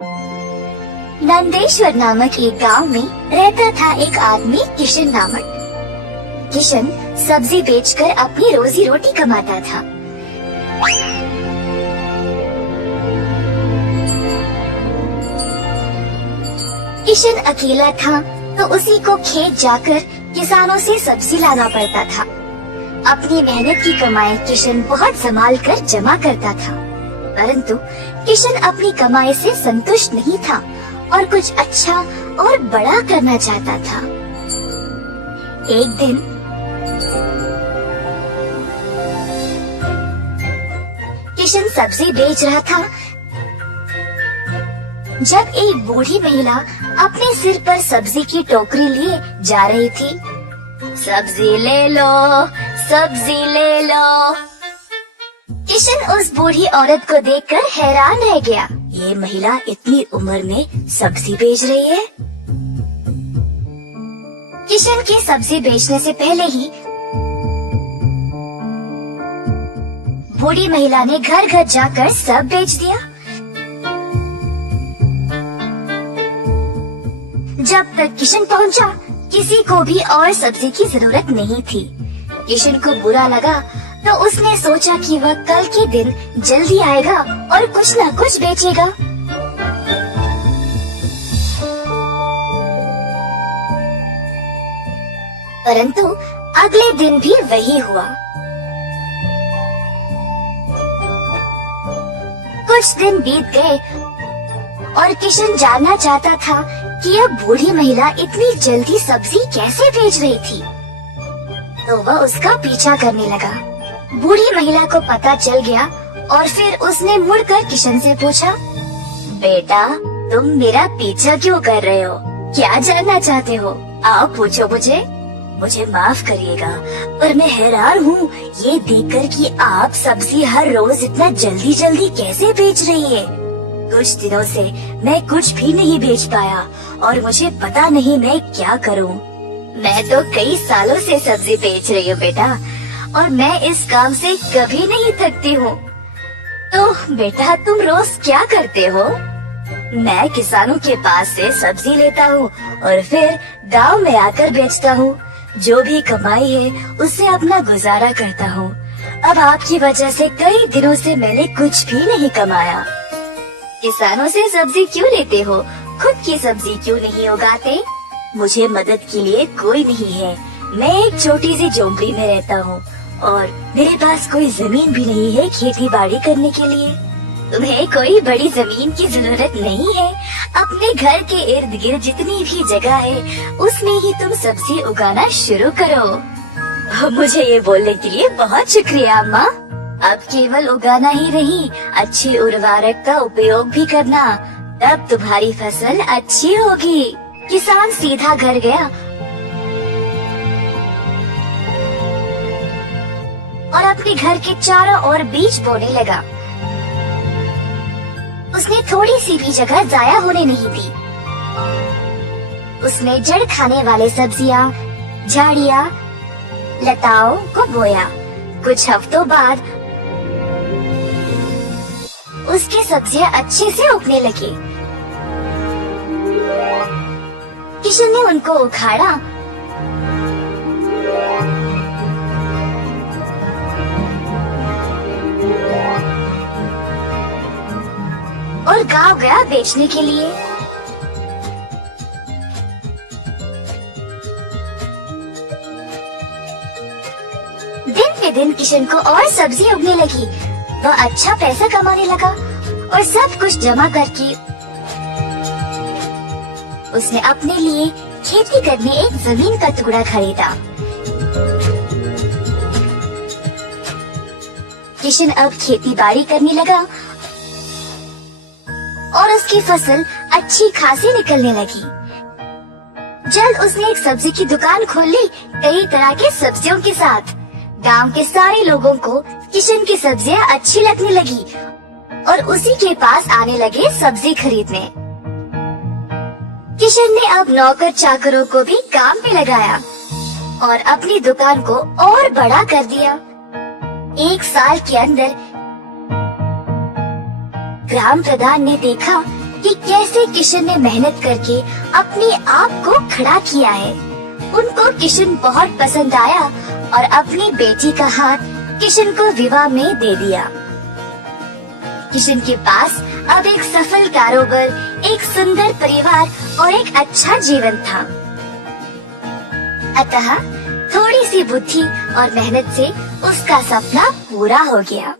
नंदेश्वर नामक एक गांव में रहता था एक आदमी किशन नामक। किशन सब्जी बेचकर अपनी रोजी रोटी कमाता था। किशन अकेला था तो उसी को खेत जाकर किसानों से सब्जी लाना पड़ता था। अपनी मेहनत की कमाई किशन बहुत संभाल कर जमा करता था, परंतु किशन अपनी कमाई से संतुष्ट नहीं था और कुछ अच्छा और बड़ा करना चाहता था। एक दिन किशन सब्जी बेच रहा था जब एक बूढ़ी महिला अपने सिर पर सब्जी की टोकरी लिए जा रही थी। सब्जी ले लो, सब्जी ले लो। किशन उस बूढ़ी औरत को देखकर हैरान रह गया। ये महिला इतनी उम्र में सब्जी बेच रही है। किशन के सब्जी बेचने से पहले ही बूढ़ी महिला ने घर घर जाकर सब बेच दिया। जब तक किशन पहुंचा, किसी को भी और सब्जी की जरूरत नहीं थी। किशन को बुरा लगा तो उसने सोचा कि वह कल के दिन जल्दी आएगा और कुछ न कुछ बेचेगा। परंतु अगले दिन भी वही हुआ। कुछ दिन बीत गए और किशन जानना चाहता था कि यह बूढ़ी महिला इतनी जल्दी सब्जी कैसे बेच रही थी, तो वह उसका पीछा करने लगा। बूढ़ी महिला को पता चल गया और फिर उसने मुड़कर किशन से पूछा, बेटा तुम मेरा पीछा क्यों कर रहे हो? क्या जानना चाहते हो? आओ पूछो मुझे माफ करिएगा, पर मैं हैरान हूँ ये देखकर कि आप सब्जी हर रोज इतना जल्दी जल्दी कैसे बेच रही है। कुछ दिनों से मैं कुछ भी नहीं बेच पाया और मुझे पता नहीं मैं क्या करूं। मैं तो कई सालों से सब्जी बेच रही हूँ बेटा, और मैं इस काम से कभी नहीं थकती हूँ। तो बेटा तुम रोज क्या करते हो? मैं किसानों के पास से सब्जी लेता हूँ और फिर गांव में आकर बेचता हूँ। जो भी कमाई है उससे अपना गुजारा करता हूँ। अब आपकी वजह से कई दिनों से मैंने कुछ भी नहीं कमाया। किसानों से सब्जी क्यों लेते हो? खुद की सब्जी क्यों नहीं उगाते? मुझे मदद के लिए कोई नहीं है। मैं एक छोटी सी झोंपड़ी में रहता हूँ और मेरे पास कोई जमीन भी नहीं है खेती बाड़ी करने के लिए। तुम्हें कोई बड़ी जमीन की जरूरत नहीं है। अपने घर के इर्द गिर्द जितनी भी जगह है उसमें ही तुम सब्जी उगाना शुरू करो। मुझे ये बोलने के लिए बहुत शुक्रिया अम्मा। अब केवल उगाना ही नहीं, अच्छी उर्वरक का उपयोग भी करना, तब तुम्हारी फसल अच्छी होगी। किसान सीधा घर गया और अपने घर के चारों ओर बीज बोने लगा। उसने थोड़ी सी भी जगह जाया होने नहीं दी। उसने जड़ खाने वाले सब्जियां, झाड़ियां, लताओं को बोया। कुछ हफ्तों बाद उसकी सब्जियां अच्छे से उगने लगी। किशन ने उनको उखाड़ा और गांव गया बेचने के लिए। दिन पे दिन किशन को और सब्जी उगने लगी। वह अच्छा पैसा कमाने लगा और सब कुछ जमा करके उसने अपने लिए खेती करने एक जमीन का टुकड़ा खरीदा। किशन अब खेती बाड़ी करने लगा और उसकी फसल अच्छी खासी निकलने लगी। जल्द उसने एक सब्जी की दुकान खोल ली, कई तरह के सब्जियों के साथ। गांव के सारे लोगों को किशन की सब्जियां अच्छी लगने लगी और उसी के पास आने लगे सब्जी खरीदने। किशन ने अब नौकर चाकरों को भी काम पे लगाया और अपनी दुकान को और बड़ा कर दिया। एक साल के अंदर ग्राम प्रधान ने देखा कि कैसे किशन ने मेहनत करके अपने आप को खड़ा किया है। उनको किशन बहुत पसंद आया और अपनी बेटी का हाथ किशन को विवाह में दे दिया। किशन के पास अब एक सफल कारोबार, एक सुंदर परिवार और एक अच्छा जीवन था। अतः थोड़ी सी बुद्धि और मेहनत से उसका सपना पूरा हो गया।